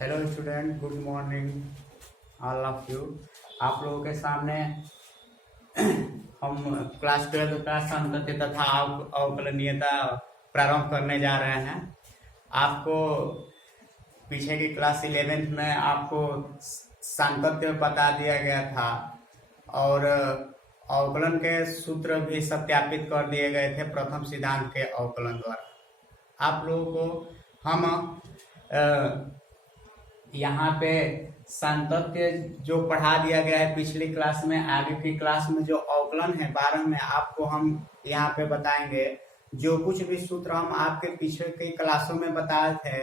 Hello student, good morning all of you. आप लोगों के सामने हम क्लास 12 का संतत्य तथा अवकलनीयता प्रारंभ करने जा रहे हैं। आपको पीछे की क्लास 11th में आपको सांतत्य बता दिया गया था और अवकलन के सूत्र भी सत्यापित कर दिए गए थे प्रथम सिद्धांत के अवकलन द्वारा। आप लोगों को हम यहाँ पे सांतत्य जो पढ़ा दिया गया है पिछली क्लास में, आगे की क्लास में जो अवकलन है 12 में आपको हम यहाँ पे बताएंगे। जो कुछ भी सूत्र हम आपके पीछे की क्लासों में बताए थे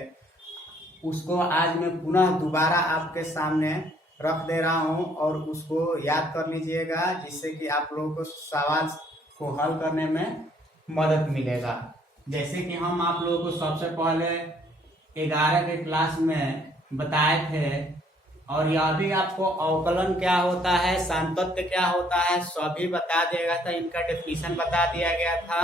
उसको आज मैं पुनः दोबारा आपके सामने रख दे रहा हूँ और उसको याद कर लीजिएगा, जिससे कि आप लोगों को सवाल को हल करने में मदद मिलेगा। जैसे कि हम आप लोगों को सबसे पहले 11 के क्लास में बताए थे और यह भी आपको अवकलन क्या होता है, सांतत्य क्या होता है सभी बता दिया गया था। इनका डेफिनेशन बता दिया गया था।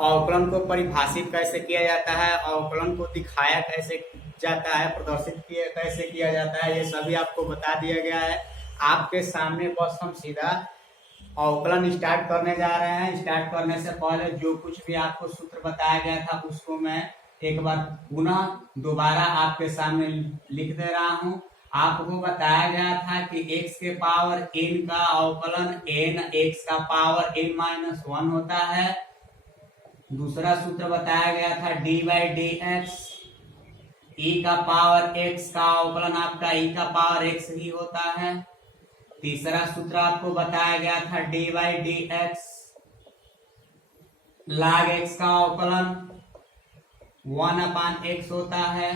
अवकलन को परिभाषित कैसे किया जाता है, अवकलन को दिखाया कैसे जाता है, प्रदर्शित कैसे किया जाता है, ये सभी आपको बता दिया गया है। आपके सामने बस हम सीधा अवकलन स्टार्ट करने जा रहे हैं। स्टार्ट करने से पहले जो कुछ भी आपको सूत्र बताया गया था उसको मैं एक बार पुनः दोबारा आपके सामने लिख दे रहा हूँ। आपको बताया गया था कि x के पावर n का अवकलन n x का पावर n-1 होता है। दूसरा सूत्र बताया गया था dy dx e का पावर x का अवकलन आपका e का पावर x ही होता है। तीसरा सूत्र आपको बताया गया था dy dx log x का अवकलन 1/x होता है।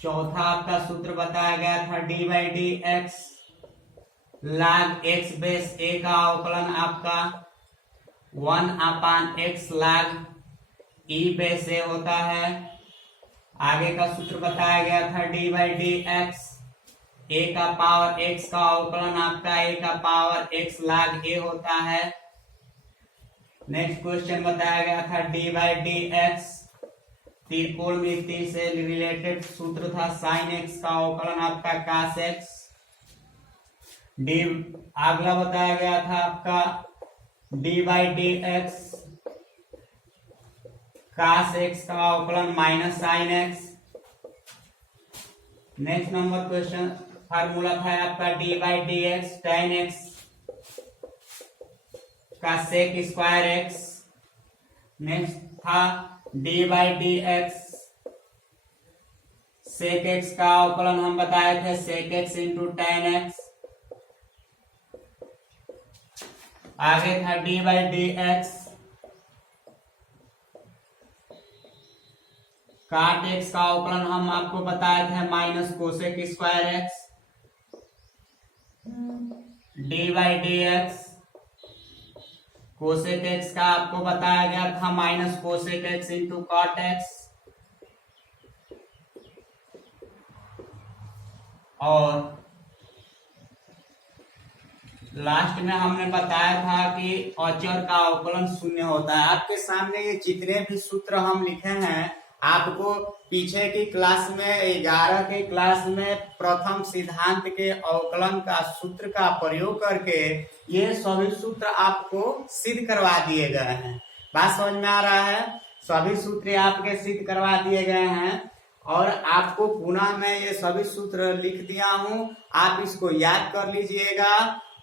चौथा आपका सूत्र बताया गया था dy dx log x base a का अवकलन आपका 1/x log e base a होता है। आगे का सूत्र बताया गया था dy dx a का पावर x का अवकलन आपका a का पावर x log a होता है। नेक्स्ट क्वेश्चन बताया गया था dy dx त्रिकोणमिति से रिलेटेड सूत्र था sin x का अवकलन आपका cos x। अगला बताया गया था आपका dy dx cos x का अवकलन minus sin x। Next number question formula था आपका dy dx tan x का sec स्क्वायर x। नेक्स्ट था dy dx sec x का अवकलन हम बताए थे sec x into tan x। आगे था dy dx cot x का अवकलन हम आपको बताए थे minus cosec square x। dy dx cosec x का आपको बताया गया था minus cosec x into cot x। और लास्ट में हमने बताया था कि अचर का अवकलन शून्य होता है। आपके सामने ये जितने भी सूत्र हम लिखे हैं आपको पीछे की क्लास में 11 के क्लास में प्रथम सिद्धांत के अवकलन का सूत्र का प्रयोग करके ये सभी सूत्र आपको सिद्ध करवा दिए गए हैं। बात समझ में आ रहा है? सभी सूत्र आपके सिद्ध करवा दिए गए हैं और आपको पुनः मैं ये सभी सूत्र लिख दिया हूं। आप इसको याद कर लीजिएगा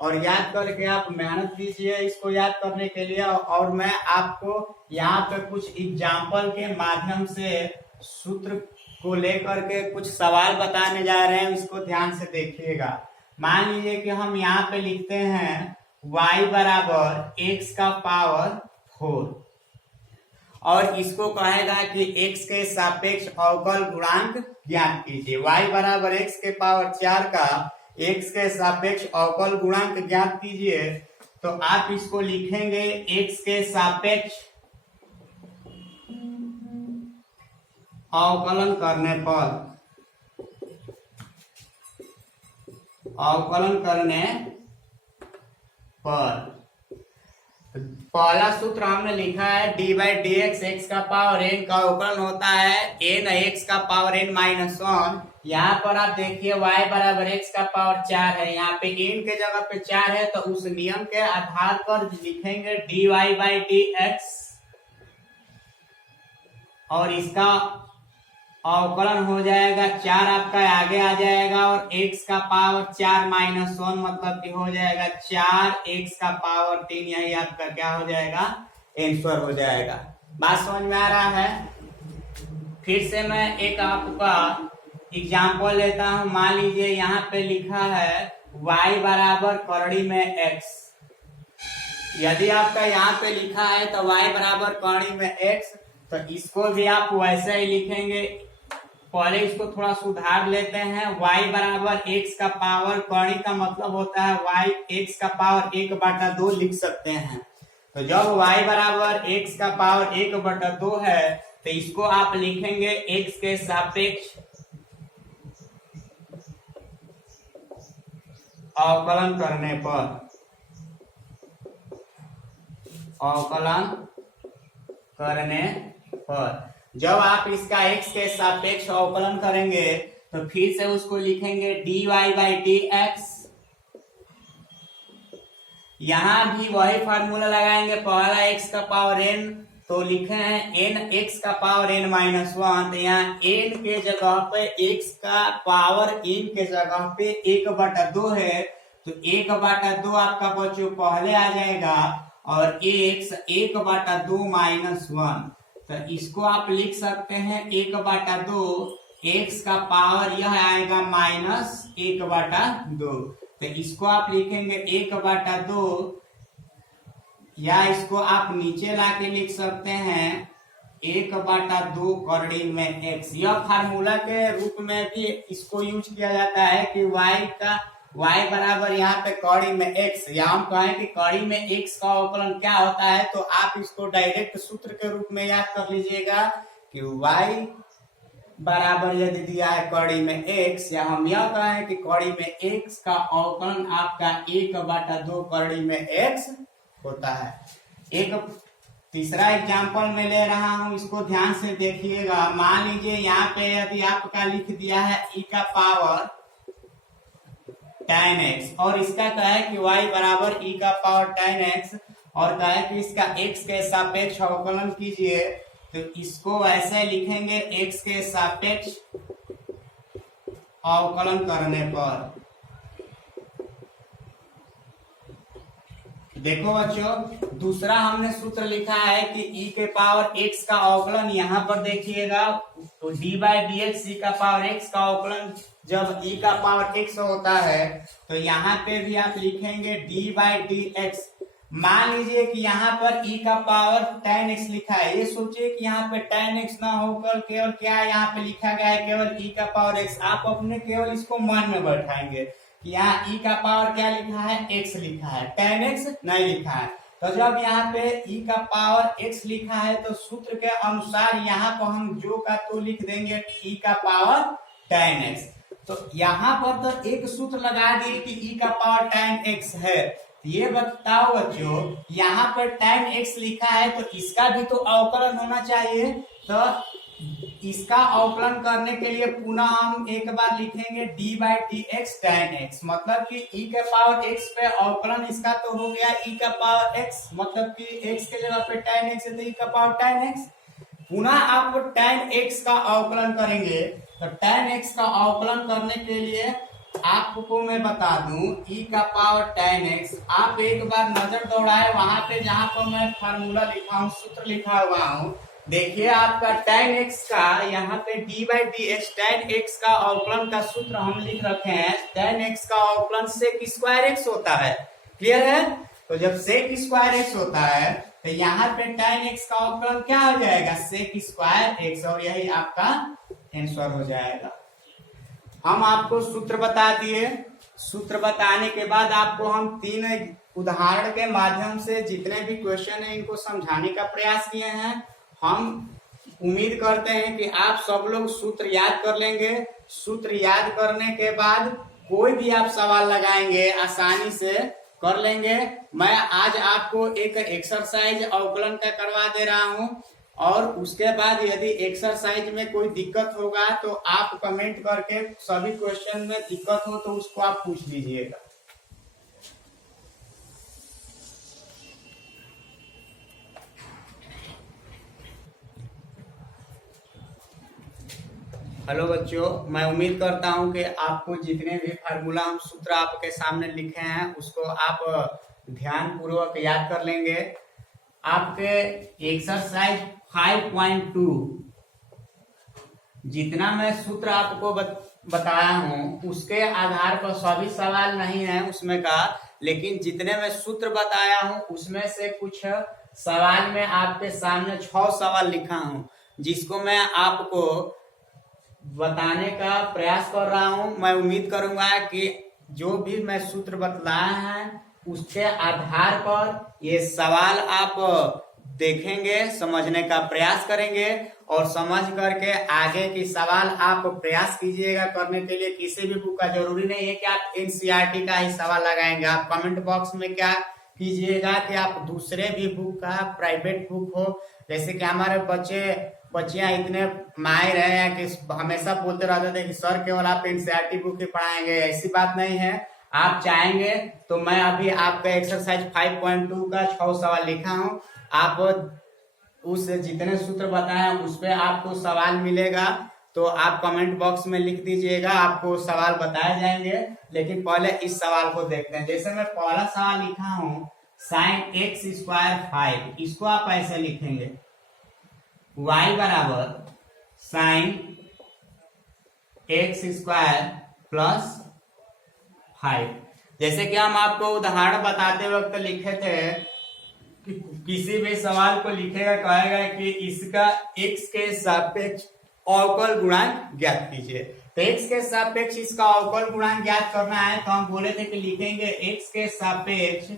और याद करके आप मेहनत कीजिए इसको याद करने के लिए। और मैं आपको यहाँ पे कुछ एग्जाम्पल के माध्यम से सूत्र को लेकर के कुछ सवाल बताने जा रहे हैं, इसको ध्यान से देखिएगा। मान लीजिए कि हम यहाँ पे लिखते हैं y बराबर x का पावर 4 और इसको कहेगा कि x के सापेक्ष अवकल गुणांक ज्ञात कीजिए। y बराबर x के पावर 4 का x के सापेक्ष अवकल गुणांक ज्ञात कीजिए। तो आप इसको लिखेंगे x के सापेक्ष अवकलन करने पर पहला सूत्र हमने लिखा है D by D x, x का पावर एन का अवकलन होता है एन एक्स का पावर एन माइनस वन। यहाँ पर आप देखिए y बराबर एक्स का पावर 4 है, यहाँ पे n के जगह पे 4 है, तो उस नियम के आधार पर लिखेंगे D Y by D X और इसका अवकलन हो जाएगा 4 आपका आगे आ जाएगा और x का पावर 4 माइनस 1 मतलब कि हो जाएगा 4x का पावर 3, यही आपका क्या हो जाएगा आंसर हो जाएगा। बात समझ में आ रहा है। फिर से मैं एक आपका एग्जाम्पल लेता हूं। मान लीजिए यहाँ पे लिखा है y बराबर करड़ी में x। यदि आपका यहाँ पे लिखा है तो y बराबर करड़ी में x, तो इसको भी आप वैसे ही लिखेंगे। पहले इसको थोड़ा सुधार लेते हैं। y बराबर x का पावर कड़ी का मतलब होता है y x का पावर 1/2 लिख सकते हैं। तो जब y बराबर x का पावर 1/2 है तो इसको आप लिखेंगे x के सापेक्ष अवकलन करने पर, अवकलन करने पर जब आप इसका x के सापेक्ष अवकलन करेंगे तो फिर से उसको लिखेंगे dy बाई डी एक्स। यहां भी वही फार्मूला लगाएंगे, पहला x का पावर n तो लिखे हैं n x का पावर n माइनस 1, तो यहाँ n के जगह पे x का पावर n के जगह पे 1/2 है, तो 1/2 आपका बच्चों पहले आ जाएगा और x 1/2 माइनस 1, तो इसको आप लिख सकते हैं 1/2, x का पावर यह आएगा माइनस 1/2, तो इसको आप लिखेंगे 1/2 या इसको आप नीचे लाके लिख सकते हैं 1/2 करड़ी में x। यह फार्मूला के रूप में भी इसको यूज किया जाता है कि y बराबर यहाँ पे कड़ी में x, या हम कहें कि कड़ी में x का अवकलन क्या होता है, तो आप इसको डायरेक्ट सूत्र के रूप में याद कर लीजिएगा कि y बराबर यदि दिया है कड़ी में x, या हम यह कहें कि कड़ी में x का अवकलन आपका 1/2 कड़ी में x होता है। एक तीसरा एग्जाम्पल में ले रहा हूं, इसको ध्यान से देखिएगा। मान लीजिए यहाँ पे यदि आपका लिख दिया है e का पावर tan x और इसका कहे कि y बराबर e का पावर tan x और कहे कि इसका x के सापेक्ष अवकलन कीजिए, तो इसको ऐसे लिखेंगे x के सापेक्ष अवकलन करने पर। देखो बच्चों, दूसरा हमने सूत्र लिखा है कि e के पावर x का अवकलन, यहाँ पर देखिएगा तो d by D x e का पावर x का अवकलन जब e का पावर x होता है तो यहाँ पे भी आप लिखेंगे d बाई डी एक्स। मान लीजिए कि यहाँ पर e का पावर tan x लिखा है, ये सोचिए कि यहाँ पे tan x ना होकर केवल क्या यहाँ पे लिखा गया है, केवल e का पावर x। आप अपने केवल इसको मन में बैठाएंगे कि यहाँ e का पावर क्या लिखा है, x लिखा है, tan x नहीं लिखा है। तो जब यहाँ पे e का पावर x लिखा है तो सूत्र के अनुसार यहाँ पर हम जो का तो लिख देंगे e का पावर tan x। तो यहाँ पर तो एक सूत्र लगा दिए कि e का पावर tan x है। ये बताओ बच्चों, यहाँ पर tan x लिखा है तो इसका भी तो अवकलन होना चाहिए, तो इसका अवकलन करने के लिए पुनः हम एक बार लिखेंगे d by D x tan x, मतलब कि e के पावर x पे अवकलन इसका तो हो गया e का पावर x, मतलब कि x के जगह पे tan x है तो e का पावर tan x। पुनः आप tan x का अवकलन करेंगे, तो tan x का अवकलन करने के लिए आपको मैं बता दूं e का पावर tan x, आप एक बार नजर दौड़ाए वहां पे जहां पर मैं फार्मूला लिखा हूं, सूत्र लिखा हुआ हूं। देखिए आपका tan x का यहाँ पे d by D x tan x का अवकलन का सूत्र हम लिख रखे हैं। tan x का अवकलन sec स्क्वायर x होता है, क्लियर है। तो जब sec स्क्वायर x होता है तो यहाँ पे tan x का अवकलन क्या हो जाएगा, sec स्क्वायर x, और यही आपका आंसर हो जाएगा। हम आपको सूत्र बता दिए। सूत्र बताने के बाद आपको हम 3 उदाहरण के माध्यम से जितने भी क्वेश्चन है इनको समझाने का प्रयास किए हैं। हम उम्मीद करते हैं कि आप सब लोग सूत्र याद कर लेंगे। सूत्र याद करने के बाद कोई भी आप सवाल लगाएंगे आसानी से कर लेंगे। मैं आज आपको एक एक्सरसाइज अवकलन का करवा दे रहा हूं, और उसके बाद यदि एक्सरसाइज में कोई दिक्कत होगा तो आप कमेंट करके सभी क्वेश्चन में दिक्कत हो तो उसको आप पूछ लीजिएगा। हेलो बच्चों, मैं उम्मीद करता हूं कि आपको जितने भी फार्मूला हम सूत्र आपके सामने लिखे हैं उसको आप ध्यान पूर्वक याद कर लेंगे। आपके एक्सरसाइज 5.2 जितना मैं सूत्र आपको बताया हूं उसके आधार पर सभी सवाल नहीं है उसमें का, लेकिन जितने मैं सूत्र बताया हूं उसमें से कुछ सवाल में आपके सामने 6 सवाल लिखा हूं, जिसको मैं आपको बताने का प्रयास कर रहा हूं। मैं उम्मीद करूंगा कि जो भी मैं सूत्र बतलाया है उसके आधार पर ये सवाल आप देखेंगे, समझने का प्रयास करेंगे, और समझ करके आगे की सवाल आप प्रयास कीजिएगा करने के लिए। किसी भी बुक का जरूरी नहीं है कि आप एनसीईआरटी का ही सवाल लगाएंगे। आप कमेंट बॉक्स में क्या कीजिएगा कि आप दूसरे भी बुक का, प्राइवेट बुक हो, जैसे कि हमारे बच्चियां इतने माहिर हैं कि हमेशा बोलते रहते थे कि सर केवल आप एनसीईआरटी बुक ही पढ़ाएंगे। ऐसी बात नहीं है। आप चाहेंगे तो मैं अभी आपका एक्सरसाइज 5.2 का 6 सवाल लिखा हूं, आप उस जितने सूत्र बताए उस पे आपको सवाल मिलेगा तो आप कमेंट बॉक्स में लिख दीजिएगा, आपको सवाल बताए जाएंगे। लेकिन पहले इस सवाल को देखते हैं। जैसे मैं पहला सवाल लिखा हूं sin x² 5, इसको आप ऐसे लिखेंगे y बराबर sin x² प्लस 5। जैसे कि हम आपको उदाहरण बताते वक्त लिखे थे कि किसी भी सवाल को लिखेगा, कहेगा कि इसका x के सापेक्ष अवकल गुणांक ज्ञात कीजिए। तो x के सापेक्ष इसका अवकल गुणांक ज्ञात करना है तो हम बोले थे कि लिखेंगे x के सापेक्ष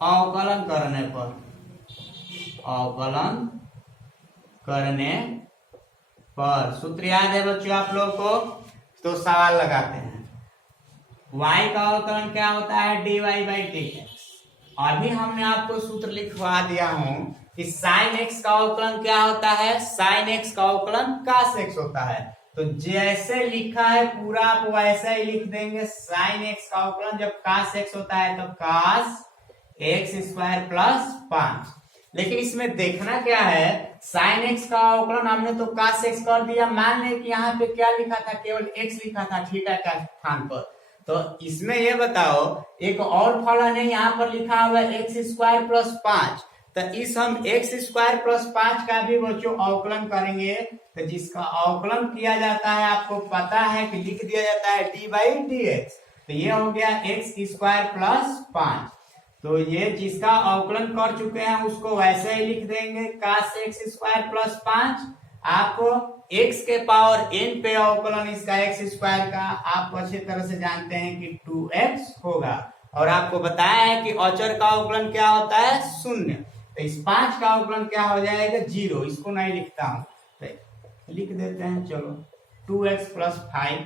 अवकलन करने पर, अवकलन करने पर सूत्र याद है बच्चों आप लोग को? तो सवाल लगाते हैं। y का अवकलन क्या होता है? dy by dx। अभी हमने आपको सूत्र लिखवा दिया हूं कि sin x का अवकलन क्या होता है? sin x का अवकलन cos x होता है। तो जैसे लिखा है पूरा आप वैसा ही लिख देंगे। sin x का अवकलन जब cos x होता है तो cos x² प्लस 5। लेकिन इसमें देखना क्या है, sin x का अवकलन हमने तो cos x कर दिया। मान लें कि यहाँ पे क्या लिखा था? केवल x लिखा था थीटा का स्थान पर। तो इसमें ये बताओ, एक और फलन है यहाँ पर लिखा हुआ है x² प्लस 5। तो इस हम x² प्लस 5 का भी बच्चों अवकलन करेंगे। तो जिसका अवकलन किया जाता है आपको पता है कि लिख दिया जाता है डी बाई डी एक्स। तो ये हो गया x² प्लस 5। तो ये जिसका अवकलन कर चुके हैं उसको वैसे ही लिख देंगे cos x² प्लस 5। आपको x के पावर n पे अवकलन इसका x² का आप अच्छी तरह से जानते हैं कि 2x होगा। और आपको बताया है कि अचर का अवकलन क्या होता है? 0। तो इस 5 का अवकलन क्या हो जाएगा? 0। इसको नहीं लिखता हूं तो लिख देते हैं। चलो 2x प्लस 5,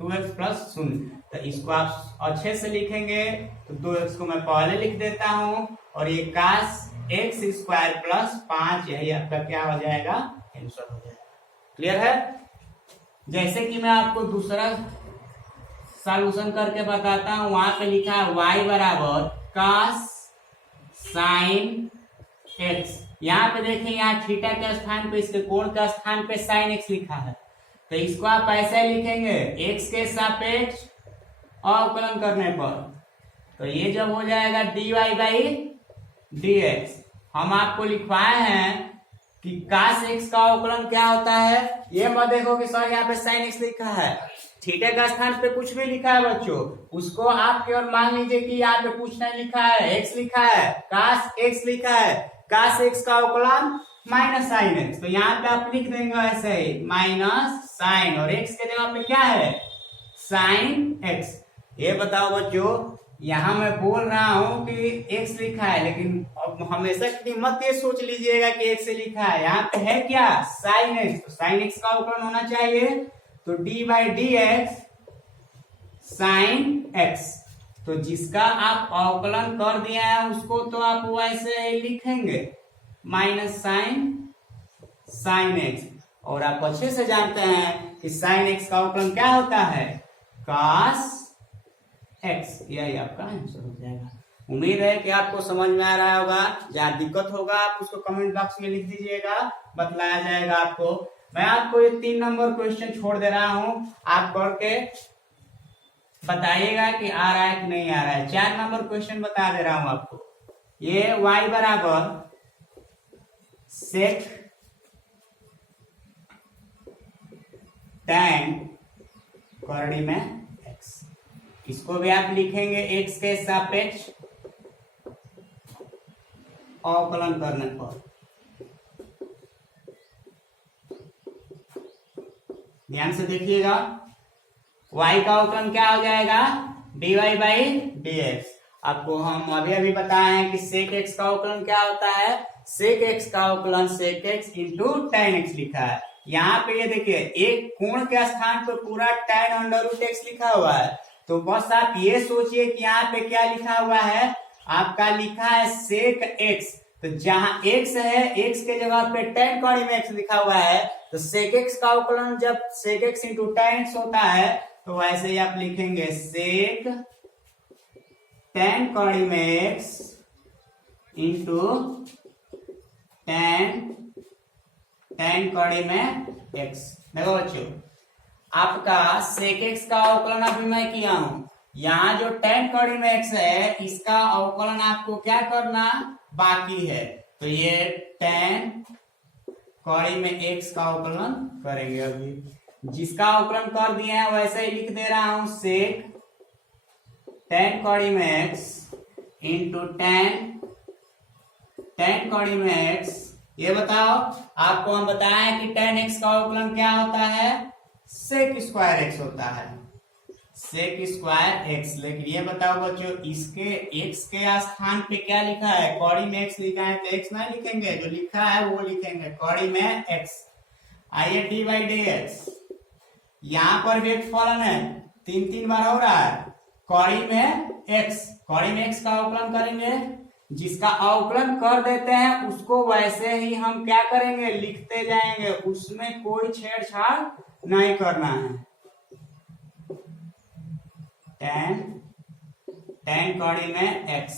2x प्लस 0। तो इसको आप अच्छे से लिखेंगे तो 2x को मैं पहले लिख देता हूं, और ये cos x² प्लस 5 यही आपका क्या हो जाएगा? आंसर हो जाएगा। क्लियर है? जैसे कि मैं आपको दूसरा सॉल्यूशन करके बताता हूं। वहां पे लिखा है y बराबर cos sin x। यहाँ पे देखें, यहाँ थीटा के स्थान पे, इसके कोण के स्थान पे sin x लिखा है। तो इसको आप ऐसे लिखेंगे x के सापेक्ष अवकलन करने पर। तो ये जब हो जाएगा dy बाई dx। हम आपको लिखवाए हैं कि cos x का अवकलन क्या होता है। ये मत देखो कि सर यहाँ पे sin x लिखा है, थीटा का स्थान पे कुछ भी लिखा है बच्चों, उसको आप केवल मान लीजिए कि यहाँ पे कुछ नहीं लिखा है, x लिखा है, cos x लिखा है। cos x का अवकलन माइनस sin x। तो यहाँ पे आप लिख देंगे ऐसे ही माइनस sin, और x के जगह पे क्या है? sin x। ये बताओ बच्चों, यहाँ मैं बोल रहा हूं कि x लिखा है, लेकिन अब हमेशा की मत ये सोच लीजिएगा कि x से लिखा है। यहाँ पे है क्या? sin x। तो sin x का अवकलन होना चाहिए। तो d by D x sine x. तो जिसका आप अवकलन कर दिया है उसको तो आप वैसे लिखेंगे माइनस साइन एक्स। और आप अच्छे से जानते हैं कि साइन एक्स का अवकलन क्या होता है, कॉस एक्स। यही आपका आंसर हो जाएगा। उम्मीद है कि आपको समझ में आ रहा होगा। जहाँ दिक्कत होगा आप उसको कमेंट बॉक्स में लिख दीजिएगा, बतलाया जाएगा आपको। मैं आपको ये 3 नंबर क्वेश्चन छोड़ दे रहा हूँ, आप करके बताइएगा कि आ रहा है कि नहीं आ रहा है। 4 नंबर क्वेश्चन बता दे रहा हूं आपको। ये y बराबर सेक tan करड़ी में x, इसको भी आप लिखेंगे x के सापेक्ष अवकलन करने पर। ध्यान से देखिएगा, y का अवकलन क्या हो जाएगा, dy बाई dx। आपको हम अभी बताए हैं कि सेक x का अवकलन क्या होता है, सेक x का अवकलन सेक x इंटू tan x लिखा है। यहाँ पे ये देखिए एक कोण के स्थान पर पूरा tan अंडर रूट x लिखा हुआ है। तो बस आप ये सोचिए कि यहाँ पे क्या लिखा हुआ है, आपका लिखा है सेक x। तो जहां x है, x के जगह पे tan कड़ी में x लिखा हुआ है, तो सेक x का अवकलन जब सेक x इंटू tan x होता है तो वैसे ही आप लिखेंगे सेक tan कड़ी में x इंटू tan कड़ी में x। देखो बच्चों, आपका सेक x का अवकलन अभी मैं किया हूं। यहाँ जो tan कड़ी में x है इसका अवकलन आपको क्या करना बाकी है। तो ये tan कड़ी में x का अवकलन करेंगे। अभी जिसका अवकलन कर दिए हैं वैसे ही लिख दे रहा हूं, सेक tan कड़ी में x इंटू tan कड़ी में x। ये बताओ, आपको हम बताएं कि tan x का अवकलन क्या होता है, सेक स्क्वायर x होता है, सेक स्क्वायर x। लेकिन ये बताओ बच्चों, इसके x के स्थान पे क्या लिखा है, कड़ी में x लिखा है, तो x नहीं लिखेंगे, जो लिखा है वो लिखेंगे कड़ी में x। आइए डी बाई डी एक्स, यहाँ पर भी एक फलन है, 3 बार हो रहा है, कड़ी में x, कड़ी में x का अवकलन करेंगे। जिसका अवकलन कर देते हैं उसको वैसे ही हम क्या करेंगे, लिखते जाएंगे, उसमें कोई छेड़छाड़ नहीं करना है। tan कड़ी में x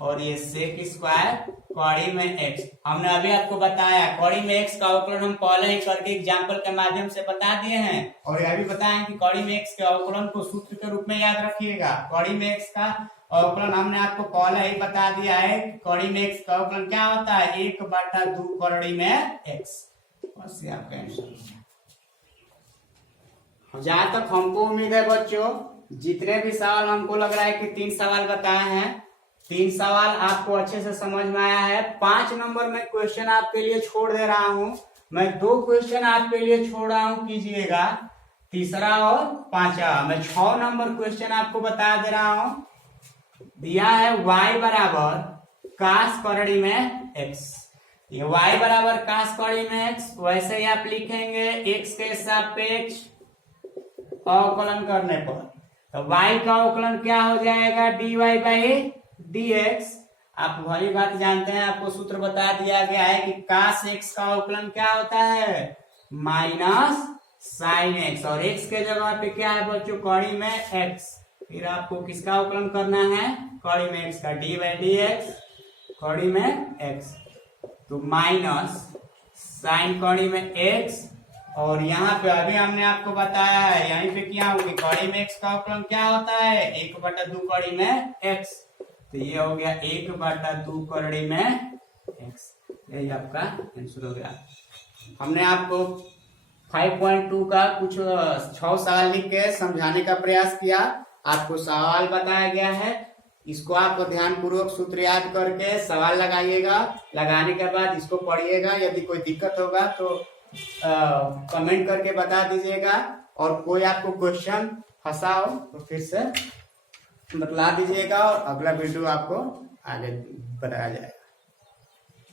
और ये सेक स्क्वायर कड़ी में x। हमने अभी आपको बताया कड़ी में x का अवकलन हम पहले ही करके एग्जाम्पल के माध्यम से बता दिए हैं। और यह भी बताएं कि कड़ी में x के अवकलन को सूत्र के रूप में याद रखिएगा। कड़ी में x का अवकलन हमने आपको पहले ही बता दिया है। कड़ी में x का अवकलन क्या होता है, 1/2 कड़ी में x। बस ये आपका आंसर। जहां तक हमको उम्मीद है बच्चों, जितने भी सवाल हमको लग रहा है कि 3 सवाल बताए हैं, 3 सवाल आपको अच्छे से समझ में आया है। 5 नंबर में क्वेश्चन आपके लिए छोड़ दे रहा हूं, मैं 2 क्वेश्चन आपके लिए छोड़ रहा हूं, कीजिएगा, तीसरा और 5वां। मैं 6 नंबर क्वेश्चन आपको बता दे रहा हूं। दिया है y बराबर कास करड़ी में x। ये y बराबर कास करड़ी में x, वैसे ही आप लिखेंगे x के सापेक्ष अवकलन करने पर। तो y का अवकलन क्या हो जाएगा, dy बाई dx। आप वही बात जानते हैं, आपको सूत्र बता दिया गया है कि कास x का अवकलन क्या होता है, माइनस साइन x। और x के जगह पे क्या है बच्चों, कड़ी में x। फिर आपको किसका अवकलन करना है, कड़ी में x का, डी बाई डी एक्स कड़ी में x। तो माइनस साइन कड़ी में x। और यहाँ पे अभी हमने आपको बताया है, यहीं पे किया हूँ कि कड़ी में x का अवकलन क्या होता है, 1/2 कड़ी में x। तो ये हो गया 1/2 कड़ी में x। यही आपका आंसर हो गया। हमने आपको 5.2 का कुछ 6 सवाल लिख के समझाने का प्रयास किया। आपको सवाल बताया गया है, इसको आप ध्यान पूर्वक सूत्र याद करके सवाल लगाइएगा। लगाने के बाद इसको पढ़िएगा। यदि कोई दिक्कत होगा तो कमेंट करके बता दीजिएगा। और कोई आपको क्वेश्चन फंसा हो तो फिर से बतला दीजिएगा और अगला वीडियो आपको आगे बताया जाएगा।